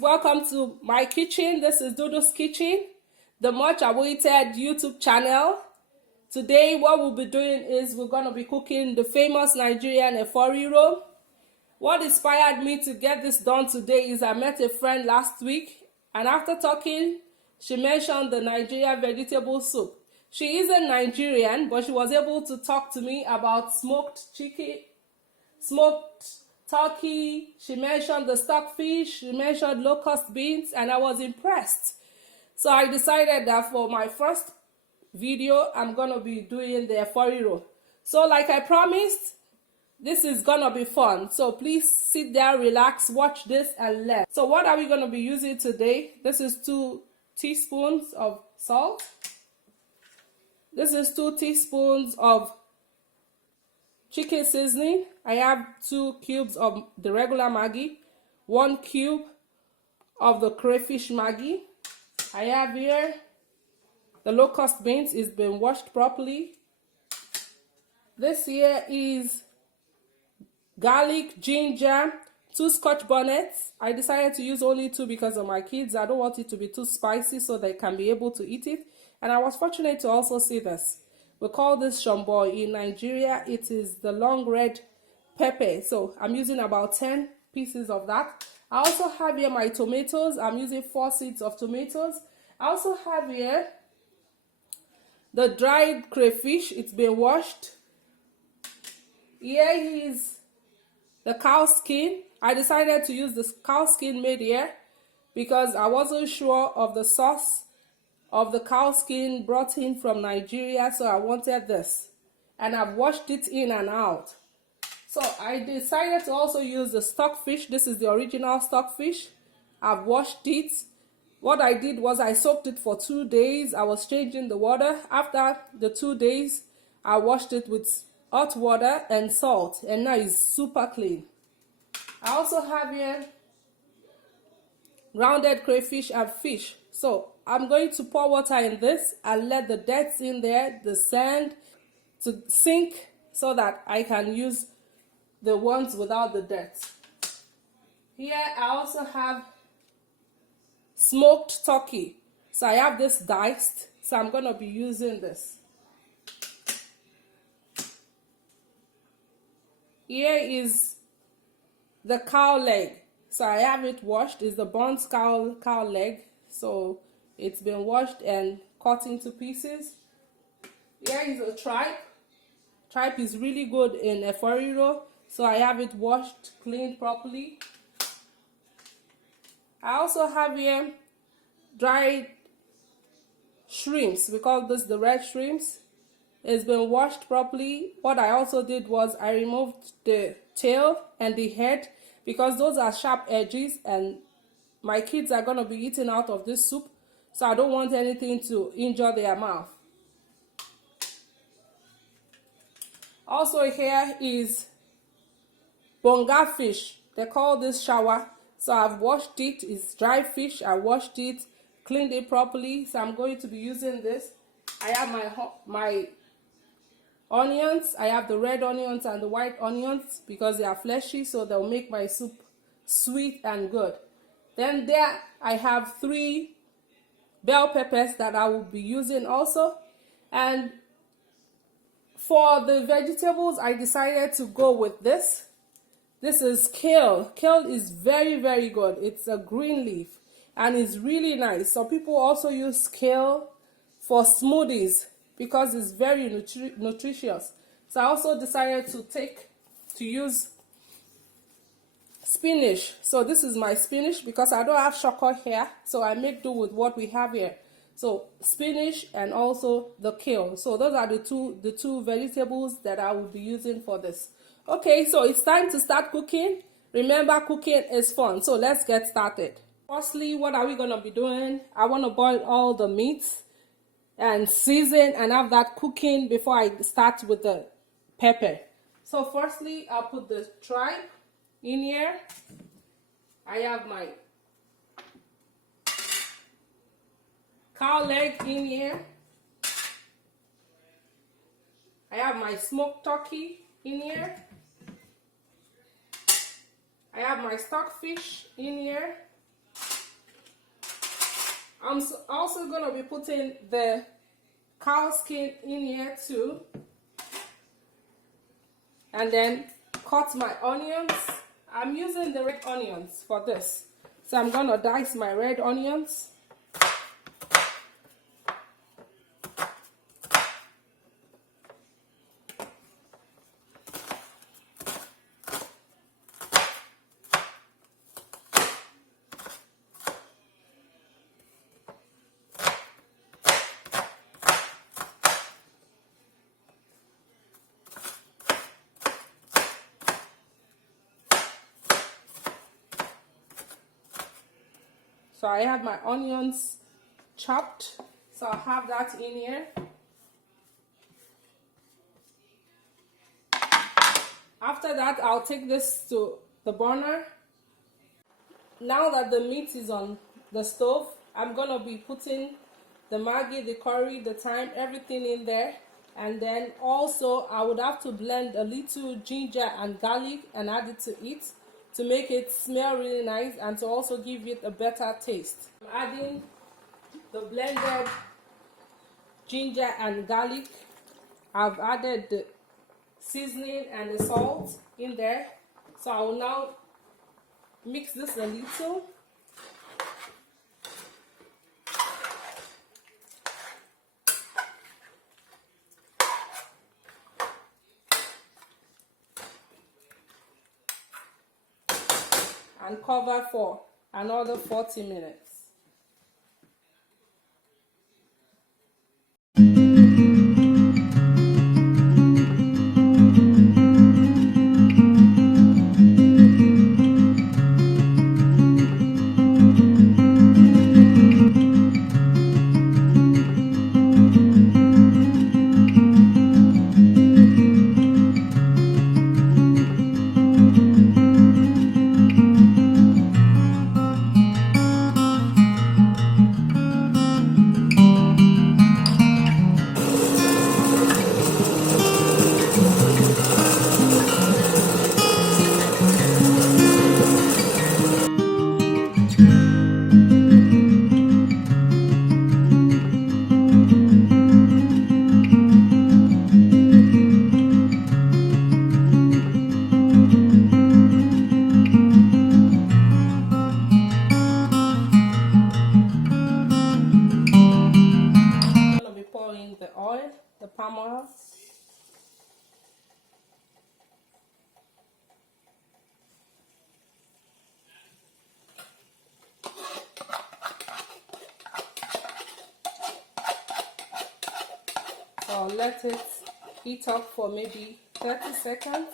welcome to my kitchen. This is Dhudhu's kitchen, the much awaited YouTube channel. Today what we'll be doing is we're going to be cooking the famous Nigerian Efo Riro. What inspired me to get this done today is I met a friend last week, and after talking, she mentioned the Nigerian vegetable soup. She isn't Nigerian, but she was able to talk to me about smoked chicken, smoked turkey. She mentioned the stockfish, she mentioned locust beans, and I was impressed. So I decided that for my first video, I'm gonna be doing the Efo Riro. So like I promised, this is gonna be fun. So please sit there, relax, watch this, and learn. So what are we gonna be using today? This is 2 teaspoons of salt. This is 2 teaspoons of chicken seasoning. I have 2 cubes of the regular Maggi, 1 cube of the crayfish Maggi. I have here the locust beans. It's been washed properly. This here is garlic, ginger, 2 scotch bonnets. I decided to use only 2 because of my kids. I don't want it to be too spicy so they can be able to eat it. And I was fortunate to also see this. We call this shombo in Nigeria. It is the long red pepper. So I'm using about 10 pieces of that. I also have here my tomatoes. I'm using 4 seeds of tomatoes. I also have here the dried crayfish. It's been washed. Here is the cow skin. I decided to use this cow skin made here because I wasn't sure of the sauce of the cow skin brought in from Nigeria, so I wanted this, and I've washed it in and out. So I decided to also use the stockfish. This is the original stockfish. I've washed it. What I did was I soaked it for 2 days. I was changing the water. After the 2 days, I washed it with hot water and salt, and now it's super clean. I also have here grounded crayfish and fish. So I'm going to pour water in this and let the dirt in there, the sand, to sink so that I can use the ones without the dirt. Here I also have smoked turkey. So I have this diced, so I'm going to be using this. Here is the cow leg. So I have it washed. It's the burnt cow leg. So it's been washed and cut into pieces. Here is a tripe. Tripe is really good in Efo Riro. So I have it washed, cleaned properly. I also have here dried shrimps. We call this the red shrimps. It's been washed properly. What I also did was I removed the tail and the head because those are sharp edges, and my kids are going to be eating out of this soup, so I don't want anything to injure their mouth. Also here is bonga fish. They call this shawa. So I've washed it. It's dry fish. I washed it, cleaned it properly. So I'm going to be using this. I have my onions. I have the red onions and the white onions because they are fleshy, so they'll make my soup sweet and good. Then there I have 3 bell peppers that I will be using also. And for the vegetables, I decided to go with this. This is kale. Kale is very, very good. It's a green leaf and it's really nice. Some people also use kale for smoothies because it's very nutritious. So I also decided to use spinach. So this is my spinach because I don't have Soko here, so I make do with what we have here. So spinach and also the kale. So those are the two vegetables that I will be using for this. Okay, so it's time to start cooking. Remember, cooking is fun. So let's get started. Firstly, what are we gonna be doing? I want to boil all the meats and season and have that cooking before I start with the pepper. So firstly, I'll put the tripe in here. I have my cow leg in here. I have my smoked turkey in here. I have my stockfish in here. I'm also gonna be putting the cow skin in here too, and then cut my onions. I'm using the red onions for this, so I'm gonna dice my red onions. So I have my onions chopped, so I'll have that in here. After that, I'll take this to the burner. Now that the meat is on the stove, I'm gonna be putting the Maggi, the curry, the thyme, everything in there. And then also I would have to blend a little ginger and garlic and add it to it to make it smell really nice and to also give it a better taste. I'm adding the blended ginger and garlic. I've added the seasoning and the salt in there. So I will now mix this a little. And cover for another 40 minutes. Pouring the oil, the palm oil. So let it heat up for maybe 30 seconds.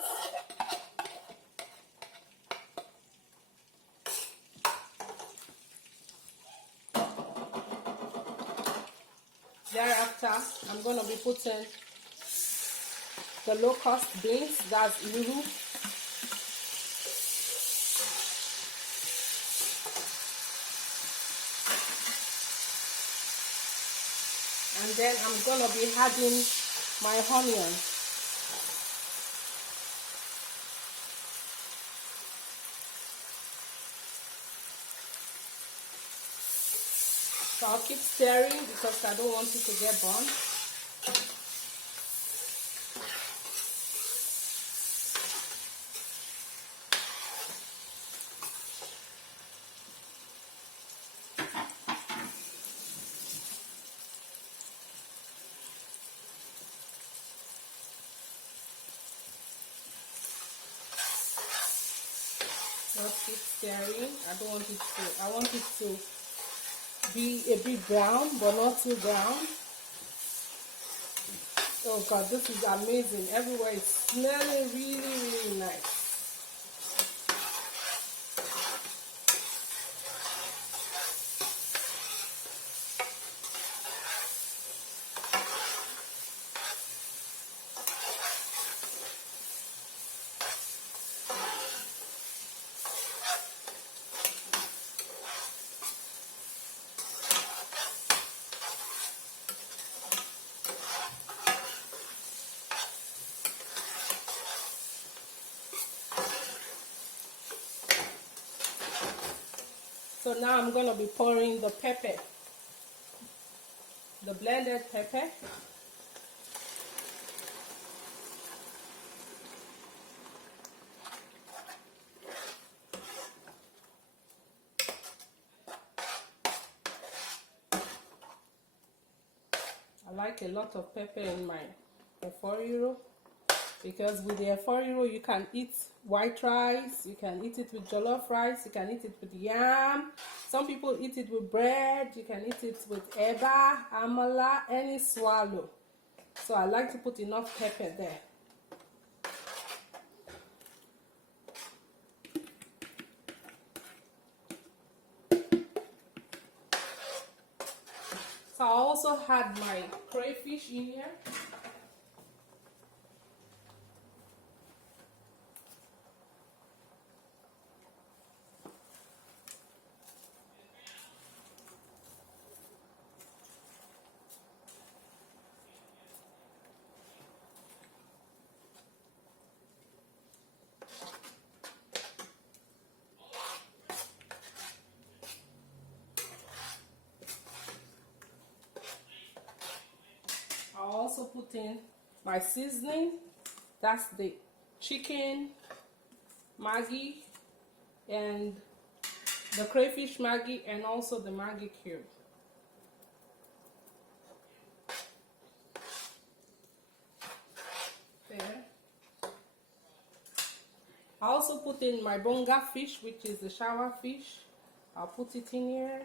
Thereafter, I'm going to be putting the low-cost beans, that's Dhudhu. And then I'm going to be adding my onion. So I'll keep stirring because I don't want it to get burnt. Just keep stirring. I want it to be a bit brown, but not too brown. Oh God, this is amazing. Everywhere is smelling really, really nice. So now I'm going to be pouring the pepper the blended pepper. I like a lot of pepper in my Efo Riro, because with the Efo Riro you can eat white rice, you can eat it with jollof rice, you can eat it with yam. Some people eat it with bread, you can eat it with eba, amala, any swallow. So I like to put enough pepper there. So I also had my crayfish in here. I also put in my seasoning. That's the chicken Maggi and the crayfish Maggi and also the Maggi cube. There. I also put in my bonga fish, which is the shower fish. I'll put it in here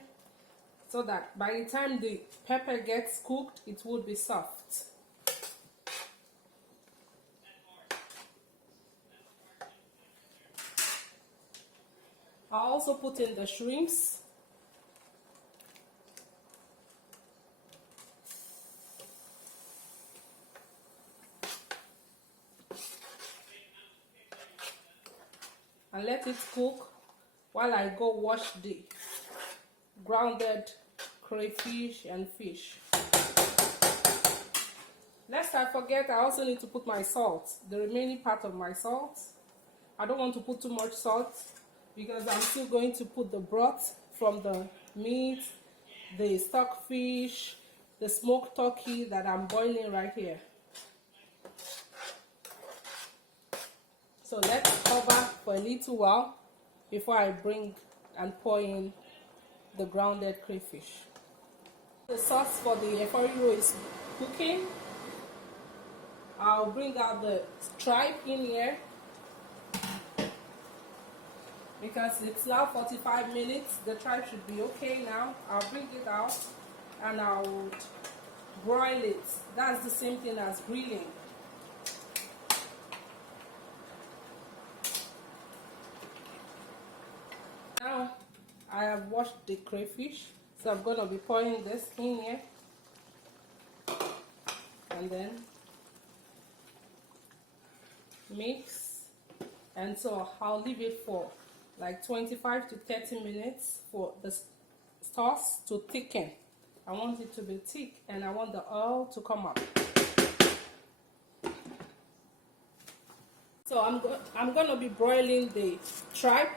so that by the time the pepper gets cooked, it will be soft. I also put in the shrimps. And let it cook while I go wash the grounded crayfish and fish. Lest I forget, I also need to put my salt, the remaining part of my salt. I don't want to put too much salt because I'm still going to put the broth from the meat, the stockfish, the smoked turkey that I'm boiling right here. So let's cover for a little while before I bring and pour in the grounded crayfish. The sauce for the Efo Riro is cooking. I'll bring out the tripe in here because it's now 45 minutes. The tripe should be okay now. I'll bring it out and I'll broil it. That's the same thing as grilling. Now I have washed the crayfish, so I'm going to be pouring this in here and then mix. And so I'll leave it for like 25 to 30 minutes for the sauce to thicken. I want it to be thick and I want the oil to come up. So I'm going to be broiling the tripe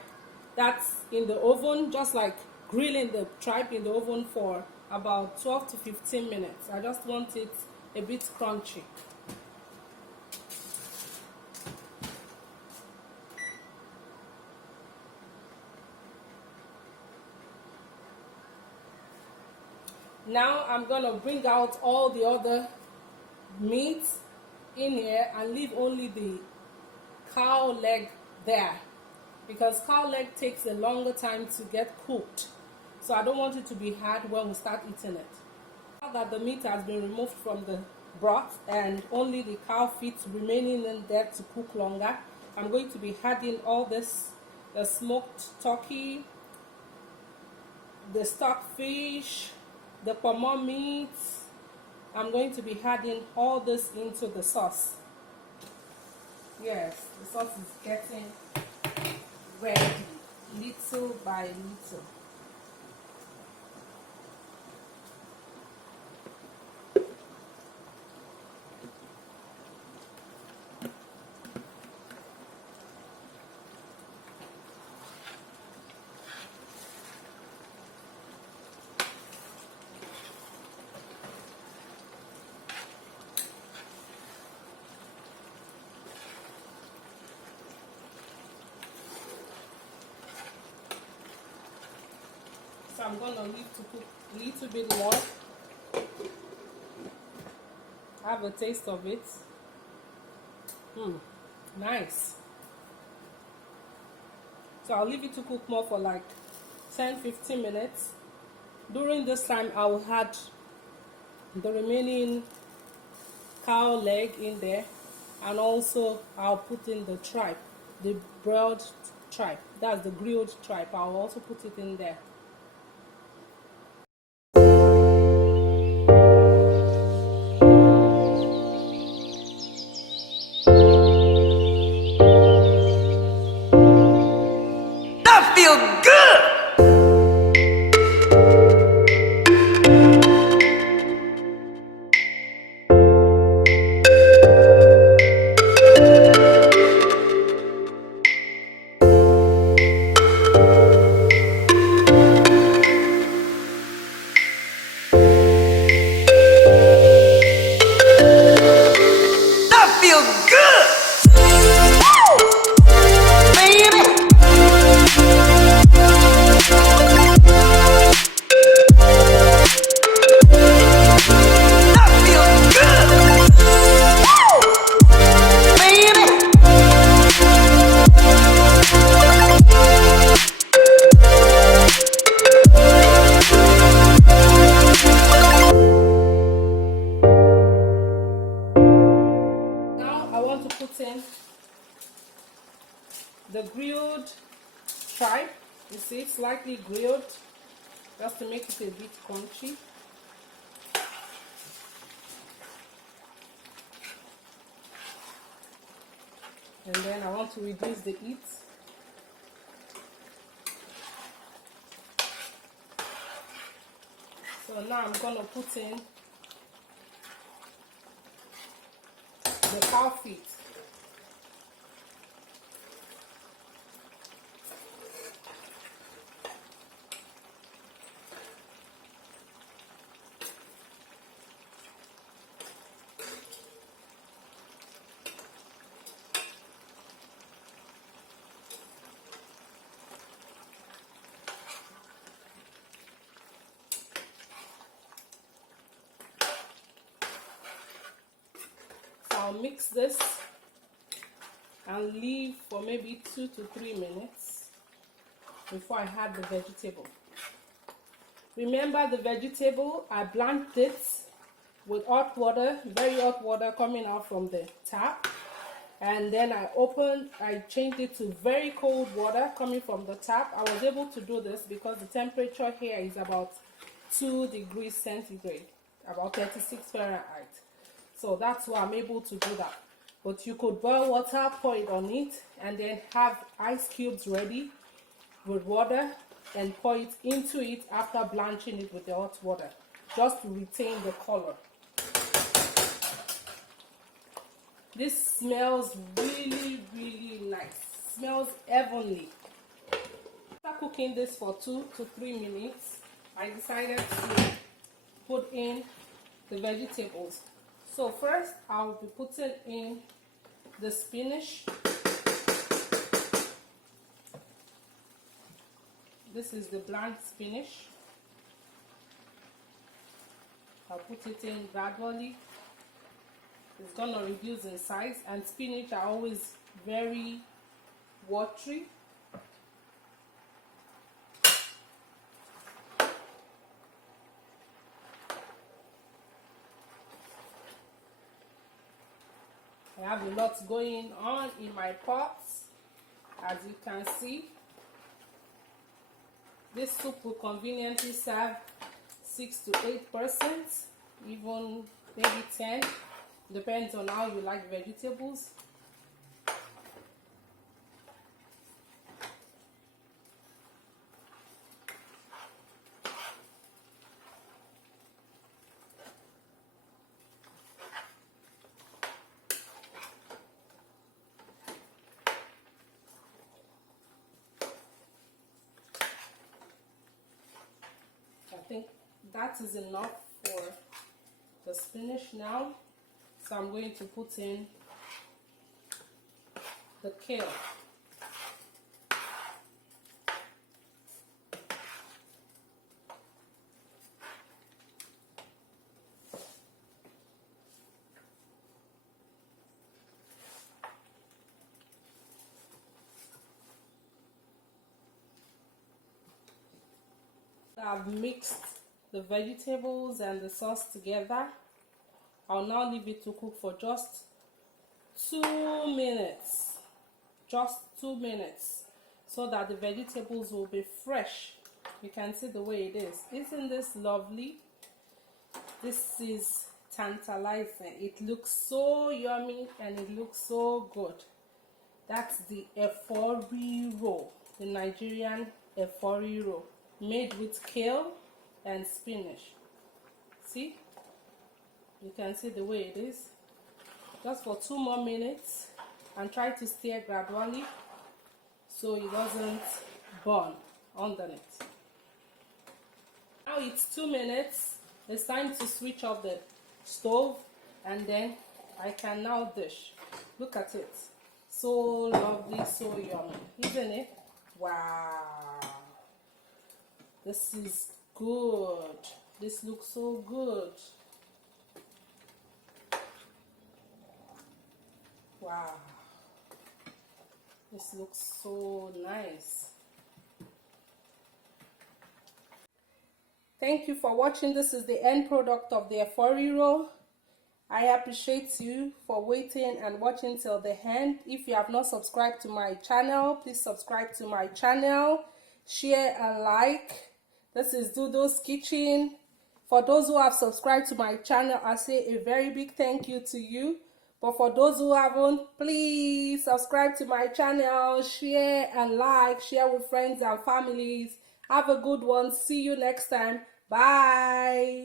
that's in the oven, just like grilling the tripe in the oven for about 12 to 15 minutes. I just want it a bit crunchy. Now I'm going to bring out all the other meats in here and leave only the cow leg there, because cow leg takes a longer time to get cooked. So I don't want it to be hard when we start eating it. Now that the meat has been removed from the broth and only the cow feet remaining in there to cook longer, I'm going to be adding all this, the smoked turkey, the stockfish, the pomo meat. I'm going to be adding all this into the sauce. Yes, the sauce is getting ready little by little. I'm gonna leave to cook a little bit more. Have a taste of it. Nice. So I'll leave it to cook more for like 10-15 minutes. During this time, I will add the remaining cow leg in there, and also I'll put in the tripe, the broiled tripe. That's the grilled tripe. I'll also put it in there. The grilled tripe, you see, slightly grilled, just to make it a bit crunchy. And then I want to reduce the heat. So now I'm going to put in the cow feet. I'll mix this and leave for maybe 2 to 3 minutes before I add the vegetable. Remember, the vegetable, I blanched it with hot water, very hot water coming out from the tap, and then I changed it to very cold water coming from the tap. I was able to do this because the temperature here is about 2 degrees centigrade, about 36 Fahrenheit. So that's why I'm able to do that. But you could boil water, pour it on it, and then have ice cubes ready with water and pour it into it after blanching it with the hot water, just to retain the color. This smells really, really nice. Smells heavenly. After cooking this for 2 to 3 minutes, I decided to put in the vegetables. So first, I'll be putting in the spinach. This is the blanched spinach. I'll put it in gradually. It's gonna reduce in size, and spinach are always very watery. I have a lot going on in my pots, as you can see. This soup will conveniently serve 6 to 8%, even maybe 10, depends on how you like vegetables. I think that is enough for the spinach now. So I'm going to put in the kale. I've mixed the vegetables and the sauce together. I'll now leave it to cook for just 2 minutes. Just 2 minutes, so that the vegetables will be fresh. You can see the way it is. Isn't this lovely? This is tantalizing. It looks so yummy and it looks so good. That's the Efo Riro, the Nigerian Efo Riro, made with kale and spinach. See? You can see the way it is. Just for 2 more minutes, and try to stir gradually so it doesn't burn underneath. Now it's 2 minutes. It's time to switch off the stove, and then I can now dish. Look at it. So lovely, so yummy, isn't it? Wow. This is good. This looks so good. Wow. This looks so nice. Thank you for watching. This is the end product of the Efo Riro. I appreciate you for waiting and watching till the end. If you have not subscribed to my channel, please subscribe to my channel. Share and like. This is Dhudhu's Kitchen. For those who have subscribed to my channel, I say a very big thank you to you. But for those who haven't, please subscribe to my channel, share and like, share with friends and families. Have a good one. See you next time. Bye.